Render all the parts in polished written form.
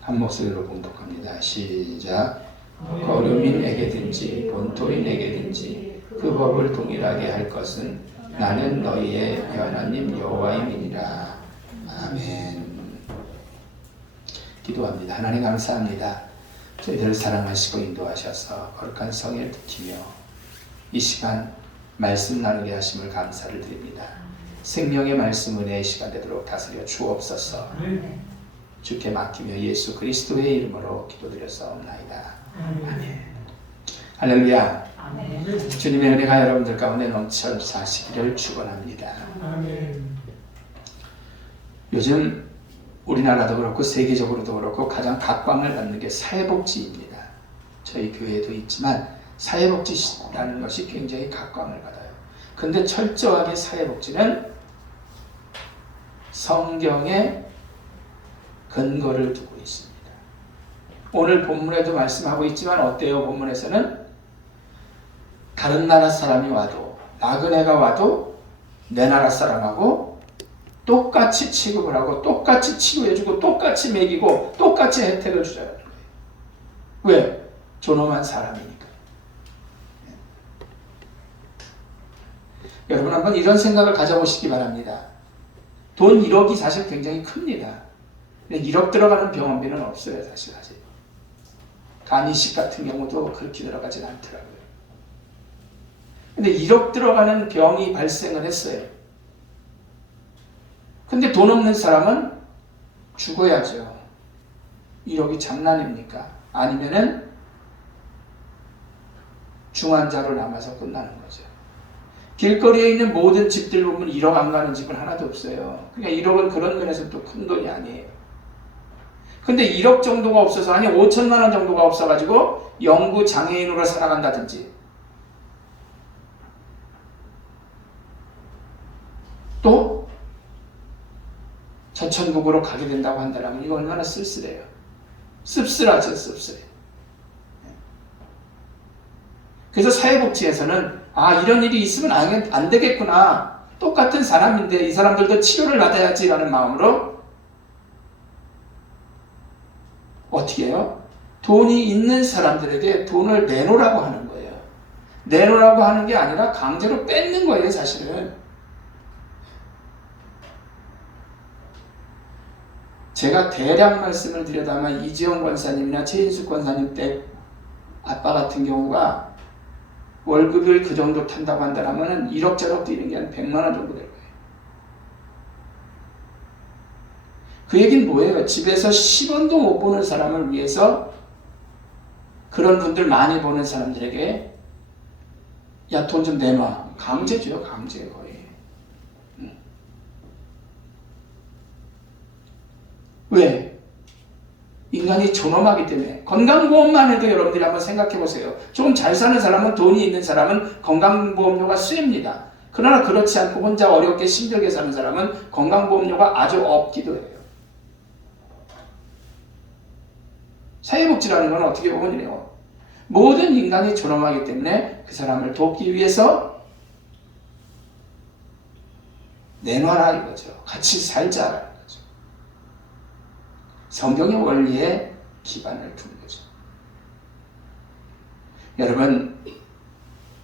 한 목소리로 봉독합니다. 시작. 거류민에게든지 본토인에게든지 그 법을 동일하게 할 것은 나는 너희의 하나님 여호와임이니라. 아멘. 기도합니다. 하나님 감사합니다. 저희들을 사랑하시고 인도하셔서 거룩한 성의를 지키며 이 시간 말씀 나누게 하심을 감사를 드립니다. 생명의 말씀 은혜의 시간 되도록 다스려 주옵소서. 주께 맡기며 예수 그리스도의 이름으로 기도드렸사옵나이다. 아멘. 할렐루야. 주님의 은혜가 여러분들 가운데 넘쳐사시기를 축원합니다. 요즘 우리나라도 그렇고 세계적으로도 그렇고 가장 각광을 받는 게 사회복지입니다. 저희 교회도 있지만 사회복지라는 것이 굉장히 각광을 받아요. 근데 철저하게 사회복지는 성경에 근거를 두고 있습니다. 오늘 본문에도 말씀하고 있지만 어때요? 본문에서는 다른 나라 사람이 와도 나그네가 와도 내 나라 사람하고 똑같이 취급을 하고 똑같이 치료해주고 똑같이 먹이고 똑같이 혜택을 주자는 거예요. 왜? 존엄한 사람이니까. 여러분 한번 이런 생각을 가져보시기 바랍니다. 돈 1억이 사실 굉장히 큽니다. 1억 들어가는 병원비는 없어요. 사실. 간 이식 같은 경우도 그렇게 들어가진 않더라고요. 근데 1억 들어가는 병이 발생을 했어요. 근데 돈 없는 사람은 죽어야죠. 1억이 장난입니까? 아니면은 중환자로 남아서 끝나는 거죠. 길거리에 있는 모든 집들 보면 1억 안 가는 집은 하나도 없어요. 그러니까 1억은 그런 면에서 또 큰 돈이 아니에요. 근데 1억 정도가 없어서, 아니 5천만 원 정도가 없어가지고 영구 장애인으로 살아간다든지, 또 저천국으로 가게 된다고 한다면 이거 얼마나 쓸쓸해요. 씁쓸하죠, 씁쓸해. 그래서 사회복지에서는 이런 일이 있으면 안 되겠구나. 똑같은 사람인데 이 사람들도 치료를 받아야지라는 마음으로 어떻게 해요? 돈이 있는 사람들에게 돈을 내놓으라고 하는 거예요. 내놓으라고 하는 게 아니라 강제로 뺏는 거예요, 사실은. 제가 대략 말씀을 드려다만 이지영 권사님이나 최인숙 권사님 때 아빠 같은 경우가 월급을 그 정도 탄다고 한다면 1억짜리 뛰는 게 한 100만 원 정도 될 거예요. 그 얘기는 뭐예요? 집에서 10원도 못 버는 사람을 위해서 그런 분들 많이 버는 사람들에게 야, 돈 좀 내놔. 강제죠, 강제 거의. 왜? 인간이 존엄하기 때문에. 건강보험만 해도 여러분들이 한번 생각해 보세요. 조금 잘 사는 사람은, 돈이 있는 사람은 건강보험료가 셉니다. 그러나 그렇지 않고 혼자 어렵게 힘들게 사는 사람은 건강보험료가 아주 없기도 해요. 사회복지라는 건 어떻게 보면 이래요. 모든 인간이 존엄하기 때문에 그 사람을 돕기 위해서 내놔라 이거죠. 같이 살자라는 거죠. 성경의 원리에 기반을 둔 거죠. 여러분,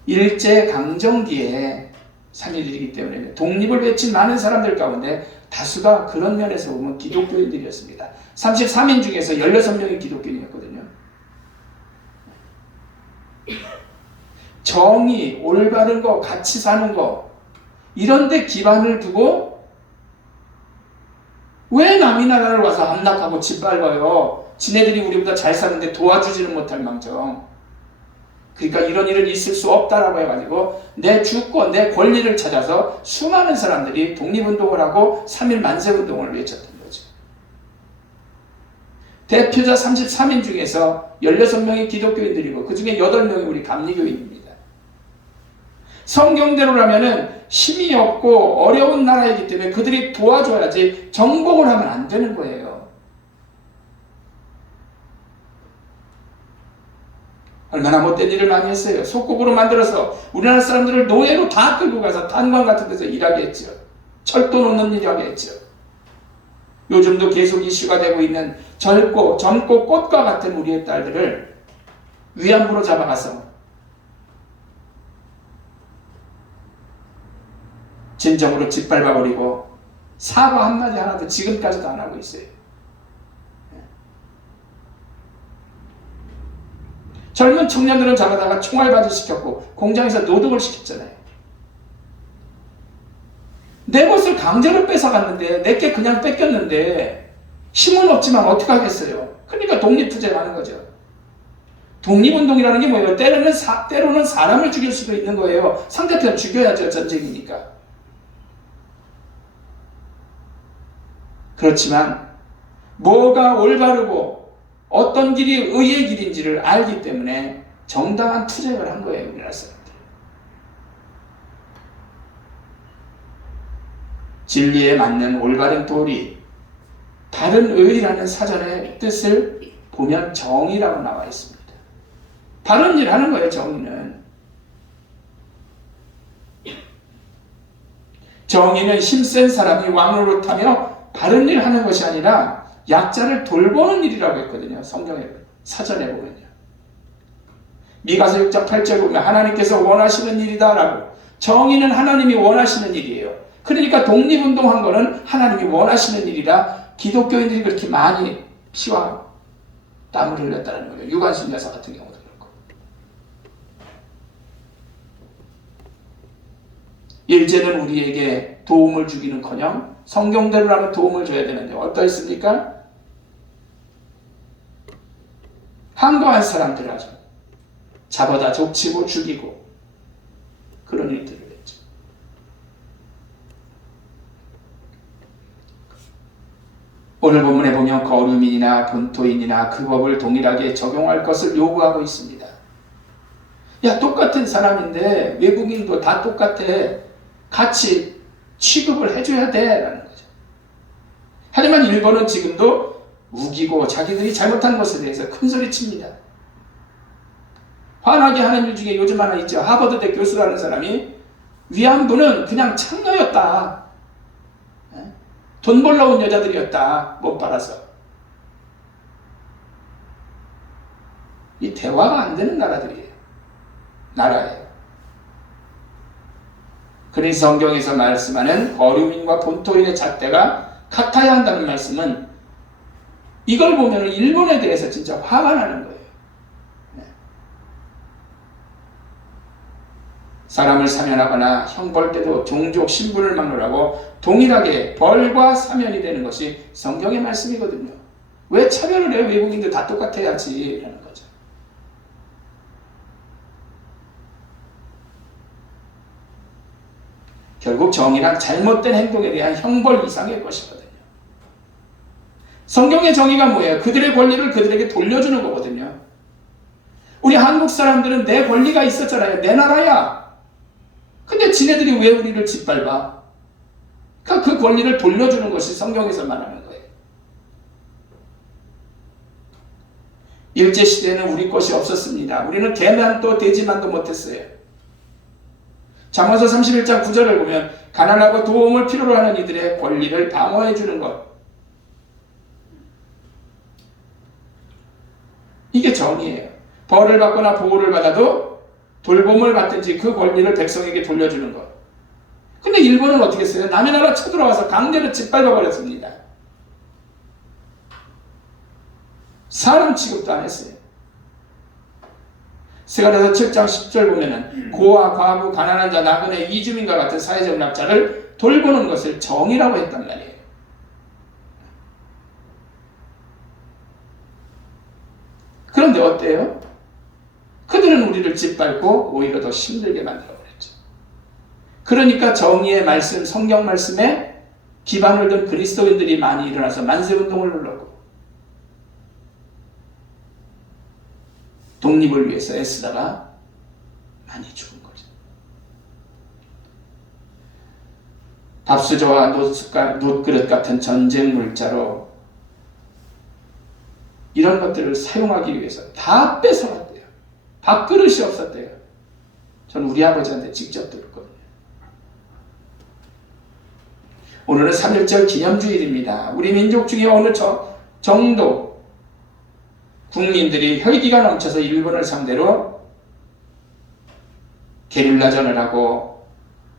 일제강점기에 3.11이기 때문에 독립을 외친 많은 사람들 가운데 다수가 그런 면에서 보면 기독교인들이었습니다. 33인 중에서 16명이 기독교인이었거든요. 정의, 올바른 거, 같이 사는 거, 이런 데 기반을 두고 왜 남의 나라를 와서 함락하고 짓밟아요? 지네들이 우리보다 잘 사는데 도와주지는 못할 망정. 그러니까 이런 일은 있을 수 없다라고 해가지고 내 주권, 내 권리를 찾아서 수많은 사람들이 독립운동을 하고 3.1 만세운동을 외쳤던 거죠. 대표자 33인 중에서 16명이 기독교인들이고 그 중에 8명이 우리 감리교인입니다. 성경대로라면은 힘이 없고 어려운 나라이기 때문에 그들이 도와줘야지 정복을 하면 안 되는 거예요. 얼마나 못된 일을 많이 했어요. 속국으로 만들어서 우리나라 사람들을 노예로 다 끌고 가서 탄광 같은 데서 일하게 했죠. 철도 놓는 일 하게 했죠. 요즘도 계속 이슈가 되고 있는 젊고 꽃과 같은 우리의 딸들을 위안부로 잡아가서 진정으로 짓밟아버리고 사과 한마디 하나도 지금까지도 안 하고 있어요. 젊은 청년들은 잡아다가 총알바지 시켰고 공장에서 노동을 시켰잖아요. 내 것을 강제로 뺏어갔는데, 내게 그냥 뺏겼는데 힘은 없지만 어떡하겠어요. 그러니까 독립투쟁을 하는 거죠. 독립운동이라는 게 뭐예요? 때로는 사람을 죽일 수도 있는 거예요. 상대편 죽여야죠. 전쟁이니까. 그렇지만 뭐가 올바르고 어떤 길이 의의 길인지를 알기 때문에 정당한 투쟁을 한 거예요. 우리나라 사람들. 진리에 맞는 올바른 도리, 바른 의라는 사전의 뜻을 보면 정의라고 나와 있습니다. 바른 일 하는 거예요. 정의는. 정의는 힘센 사람이 왕노릇하며 바른 일 하는 것이 아니라 약자를 돌보는 일이라고 했거든요. 성경에 사전에 보면요. 미가서 6장 8절 보면 하나님께서 원하시는 일이다라고. 정의는 하나님이 원하시는 일이에요. 그러니까 독립운동한 거는 하나님이 원하시는 일이라 기독교인들이 그렇게 많이 피와 땀을 흘렸다는 거예요. 유관순 여사 같은 경우도 그렇고. 일제는 우리에게 도움을 주기는커녕 성경대로라면 도움을 줘야 되는데 어떠했습니까? 한가한 사람들 아주 잡아다 족치고 죽이고 그런 일들을 했죠. 오늘 본문에 보면 거류민이나 본토인이나 그 법을 동일하게 적용할 것을 요구하고 있습니다. 야, 똑같은 사람인데 외국인도 다 똑같아. 같이 취급을 해줘야 돼 라는 거죠. 하지만 일본은 지금도 우기고 자기들이 잘못한 것에 대해서 큰소리칩니다. 화나게 하는 일 중에 요즘 하나 있죠. 하버드대 교수라는 사람이 위안부는 그냥 창녀였다. 돈 벌러 온 여자들이었다. 못 팔아서. 이 대화가 안 되는 나라예요. 그래서 성경에서 말씀하는 거류민과 본토인의 잣대가 같아야 한다는 말씀은 이걸 보면 일본에 대해서 진짜 화가 나는 거예요. 사람을 사면하거나 형벌 때도 종족 신분을 막론하고 동일하게 벌과 사면이 되는 것이 성경의 말씀이거든요. 왜 차별을 해요? 외국인들 다 똑같아야지 라는 거죠. 결국 정의란 잘못된 행동에 대한 형벌 이상의 것이거든요. 성경의 정의가 뭐예요? 그들의 권리를 그들에게 돌려주는 거거든요. 우리 한국 사람들은 내 권리가 있었잖아요. 내 나라야. 근데 지네들이 왜 우리를 짓밟아? 그 권리를 돌려주는 것이 성경에서 말하는 거예요. 일제시대에는 우리 것이 없었습니다. 우리는 개만도 돼지만도 못했어요. 잠언서 31장 9절을 보면 가난하고 도움을 필요로 하는 이들의 권리를 방어해 주는 것. 이게 정의예요. 벌을 받거나 보호를 받아도 돌봄을 받든지 그 권리를 백성에게 돌려주는 것. 근데 일본은 어떻게 했어요? 남의 나라 쳐들어와서 강제로 짓밟아 버렸습니다. 사람 취급도 안 했어요. 스가랴서 7장 10절 보면은 고아, 과부, 가난한 자, 나그네, 이주민과 같은 사회적 약자를 돌보는 것을 정의라고 했단 말이에요. 그런데 어때요? 그들은 우리를 짓밟고 오히려 더 힘들게 만들어버렸죠. 그러니까 정의의 말씀, 성경 말씀에 기반을 둔 그리스도인들이 많이 일어나서 만세운동을 불렀고 독립을 위해서 애쓰다가 많이 죽은 거죠. 밥수저와 놋그릇 같은 전쟁 물자로 이런 것들을 사용하기 위해서 다 뺏어갔대요. 밥그릇이 없었대요. 전 우리 아버지한테 직접 들었거든요. 오늘은 3.1절 기념주일입니다. 우리 민족 중에 어느 정도 국민들이 혈기가 넘쳐서 일본을 상대로 게릴라전을 하고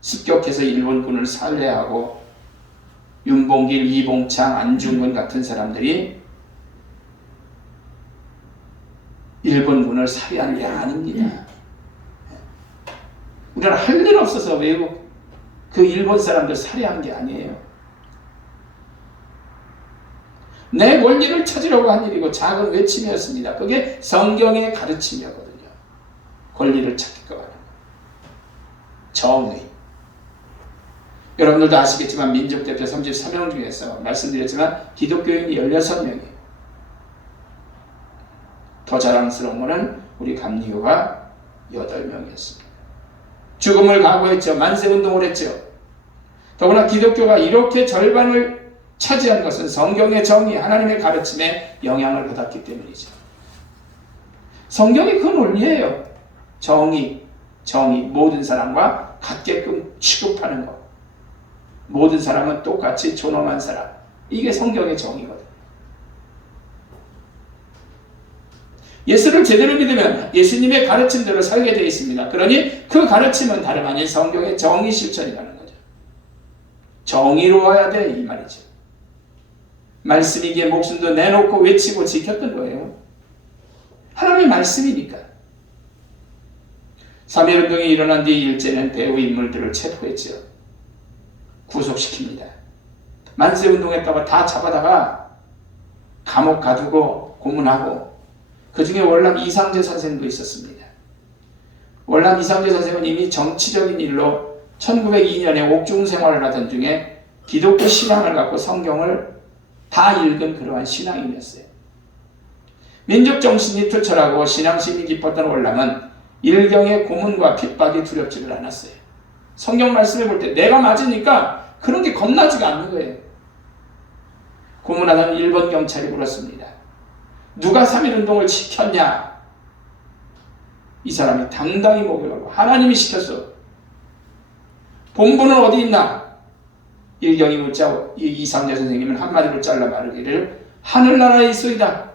습격해서 일본군을 살해하고 윤봉길, 이봉창, 안중근 같은 사람들이 일본군을 살해한 게 아닙니다. 우리는 할 일 없어서 외국 그 일본 사람들 살해한 게 아니에요. 내 권리를 찾으려고 한 일이고 작은 외침이었습니다. 그게 성경의 가르침이었거든요. 권리를 찾기가 하는 정의. 여러분들도 아시겠지만 민족대표 33명 중에서 말씀드렸지만 기독교인이 16명이에요. 더 자랑스러운 것은 우리 감리교가 8명이었습니다. 죽음을 각오했죠. 만세운동을 했죠. 더구나 기독교가 이렇게 절반을 차지한 것은 성경의 정의, 하나님의 가르침에 영향을 받았기 때문이죠. 성경이 그 논리예요. 정의, 모든 사람과 같게끔 취급하는 것. 모든 사람은 똑같이 존엄한 사람. 이게 성경의 정의거든요. 예수를 제대로 믿으면 예수님의 가르침대로 살게 되어 있습니다. 그러니 그 가르침은 다름 아닌 성경의 정의 실천이라는 거죠. 정의로워야 돼, 이 말이죠. 말씀이기에 목숨도 내놓고 외치고 지켰던 거예요. 하나님의 말씀이니까. 3.1운동이 일어난 뒤 일제는 배후 인물들을 체포했죠. 구속시킵니다. 만세운동했다고 다 잡아다가 감옥 가두고 고문하고, 그 중에 월남 이상재 선생도 있었습니다. 월남 이상재 선생은 이미 정치적인 일로 1902년에 옥중 생활을 하던 중에 기독교 신앙을 갖고 성경을 다 읽은 그러한 신앙인이었어요. 민족 정신이 투철하고 신앙심이 깊었던 월남은 일경의 고문과 핍박이 두렵지를 않았어요. 성경 말씀을 볼 때 내가 맞으니까 그런 게 겁나지가 않는 거예요. 고문하던 일본 경찰이 물었습니다. 누가 3.1운동을 시켰냐? 이 사람이 당당히 목을 걸고 하나님이 시켰어. 본부는 어디 있나? 일경이 묻자 이상재 선생님은 한마디로 잘라 말하기를 하늘나라에 있소이다.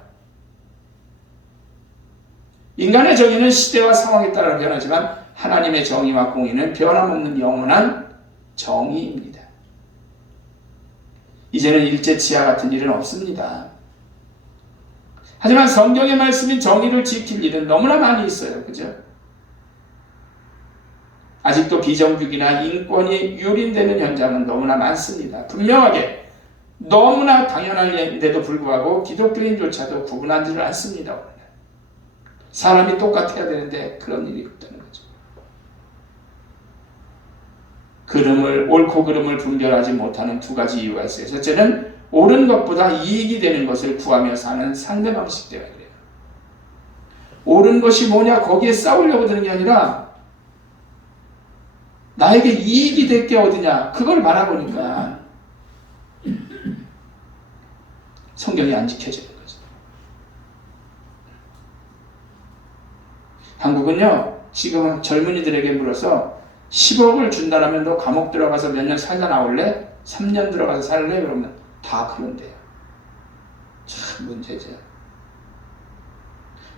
인간의 정의는 시대와 상황에 따라 변하지만 하나님의 정의와 공의는 변함없는 영원한 정의입니다. 이제는 일제치하 같은 일은 없습니다. 하지만 성경의 말씀인 정의를 지킬 일은 너무나 많이 있어요. 그죠? 아직도 비정규직이나 인권이 유린되는 현장은 너무나 많습니다. 분명하게 너무나 당연한 일인데도 불구하고 기독교인조차도 구분하지를 않습니다. 사람이 똑같아야 되는데 그런 일이 없다는 거죠. 옳고 그름을 분별하지 못하는 두 가지 이유가 있어요. 첫째는 옳은 것보다 이익이 되는 것을 구하며 사는 상대방식 때문에 그래요. 옳은 것이 뭐냐 거기에 싸우려고 드는 게 아니라 나에게 이익이 될 게 어디냐 그걸 말아보니까 성경이 안 지켜지는 거죠. 한국은요 지금 젊은이들에게 물어서 10억을 준다라면 너 감옥 들어가서 몇 년 살다 나올래? 3년 들어가서 살래? 그러면 다 그런데요. 참 문제죠.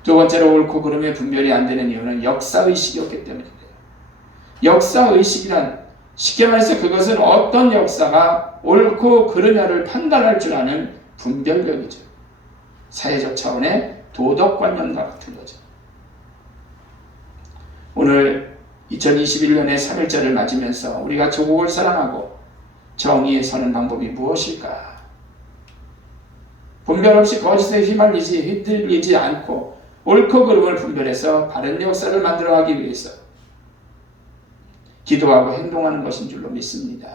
두 번째로 옳고 그름의 분별이 안 되는 이유는 역사의식이 없기 때문이에요. 역사의식이란 쉽게 말해서 그것은 어떤 역사가 옳고 그르냐를 판단할 줄 아는 분별력이죠. 사회적 차원의 도덕관념과 같은 거죠. 오늘 2021년의 3.1절을 맞으면서 우리가 조국을 사랑하고 정의에 서는 방법이 무엇일까? 분별 없이 거짓에 휘둘리지 않고 옳고 그름을 분별해서 바른 역사를 만들어가기 위해서 기도하고 행동하는 것인 줄로 믿습니다.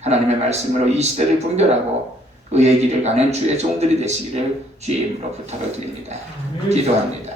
하나님의 말씀으로 이 시대를 분별하고 의의 길을 가는 주의 종들이 되시기를 주의 이름으로 부탁을 드립니다. 기도합니다.